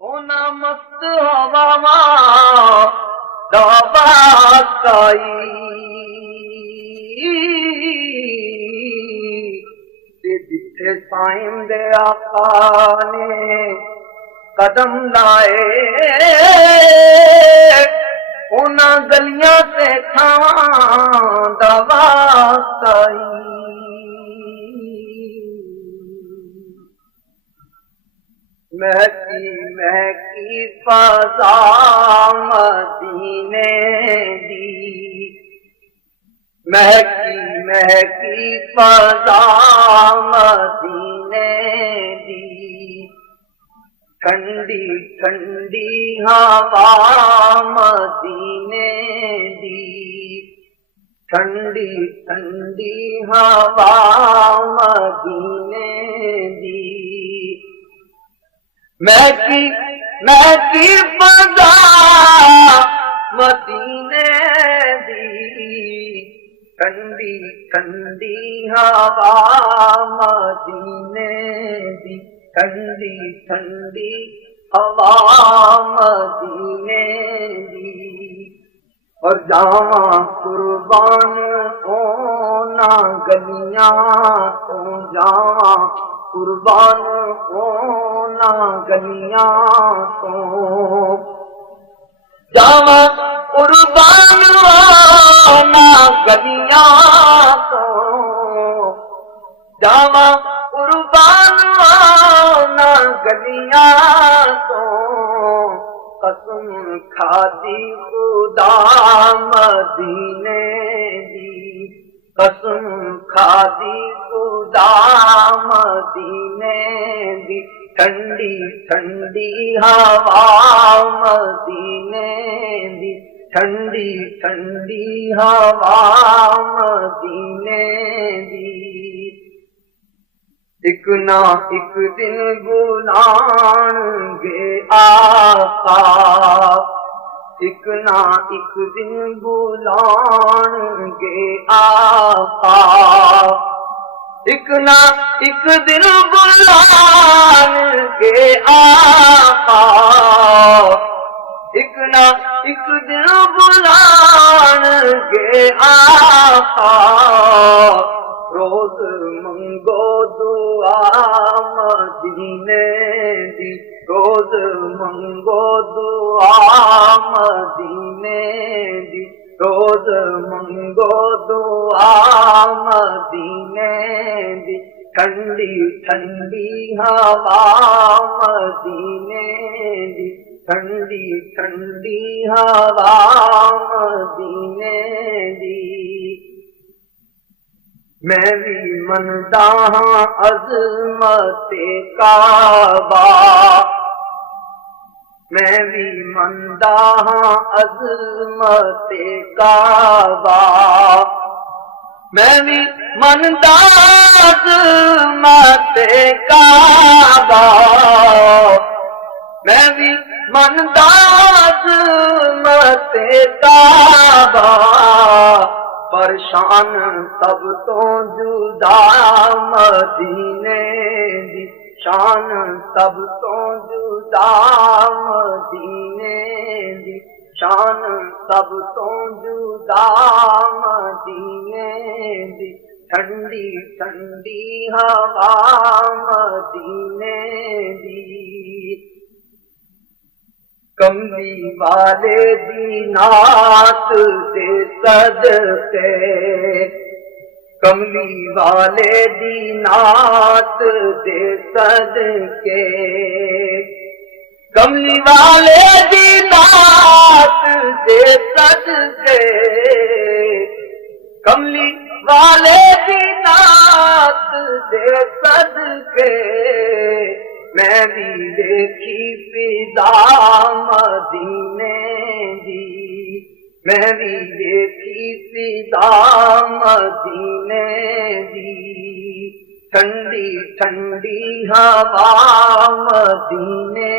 होना मस्त हवा दवा काई जिथे साईं दे आका ने कदम लाए उन्हां गलियां ते थावां दवा काई महकी फज़ा मदीने दी महकी फज़ा मदीने दी ठंडी ठंडी हवा मदीने दी ठंडी ठंडी हवा मदीने दी महकी फज़ा मदीने दी ठंडी ठंडी हवा मदीने दी ठंडी ठंडी हवा मदीने दी और जावा कुर्बान होना गलियां तो जावा कुर्बान होना गलियां तो जावा कुर्बान होना गलियां तो जावा कुर्बान होना गलियां तो कसम खादी खुदा मदीने दी कसम खादी खुदा मदीने दी ठंडी ठंडी हवा मदीने दी ठंडी ठंडी हवा मदीने दी एक ना एक दिन बुलाएंगे आका एक ना एक दिन बुलाएंगे आका एक ना एक दिन बुलाएंगे आका एक ना एक दिन बुलाएंगे आका रोज मंगो दुआ मदीने दी रोज मंगो दुआ मदीने दी रोज मंगो दुआ मदीने दी ठंडी ठंडी हवा मदीने दी ठंडी ठंडी हवा मदीने दी मैं भी मनदा हां अज़मते काबा मैं भी मनदा हां अज़मते काबा मैं भी मनदा अज़मते काबा मैं भी मनदा अज़मते काबा परेशान सब तो जुदा मदीने दी शान सब तो जुदा मदीने दी शान सब तो जुदा मदीने दी ठंडी ठंडी हवा मदीने दी कमली वाले दी नात दे सदके कमली वाले दी नात दे सदके कमली वाले दी नात दे सदके कमली वाले दी नात दे सदके मैं भी देखी फिदा मदीने दी मैं भी देखी फिदा मदीने दी ठंडी ठंडी हवा मदीने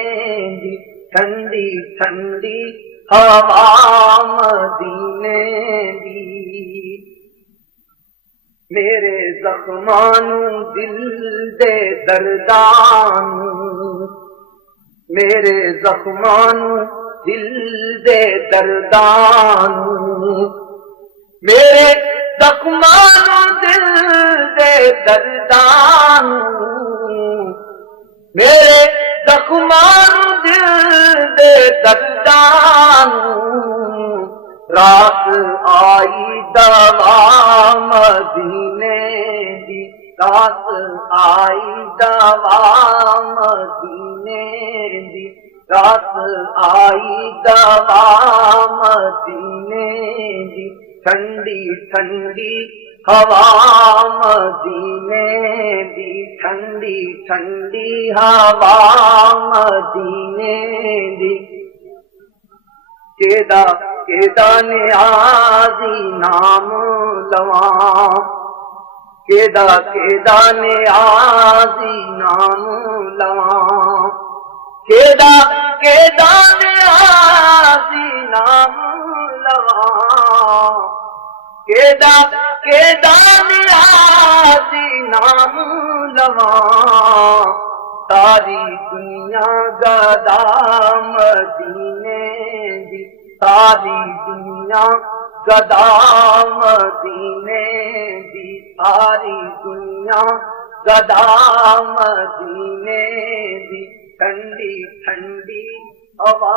दी ठंडी ठंडी हवा मदीने दी मेरे जख्मानू दिल दे दर्दानू मेरे जख्मानू दिल दे दर्दानू, मेरे जख्मानू दिल दे दर्दानू, मेरे जख्मानू दिल दे दर्दानू, रात आई दवा मदीने दी, रात आई दवा मदीने दी, रात आई दवा मदीने दी, ठंडी ठंडी हवा मदीने दी, ठंडी ठंडी हवा मदीने दी, केदा केदा नियाज़ी नाम लवां, केदा केदा नियाज़ी नाम लवां, केदा केदा नियाज़ी नाम लवां, केदा केदा नियाज़ी नाम लवां, सारी दुनिया गदा मदीने दी, सारी दुनिया गदा मदीने दी, सारी दुनिया गदा मदीने दी, ठंडी ठंडी हवा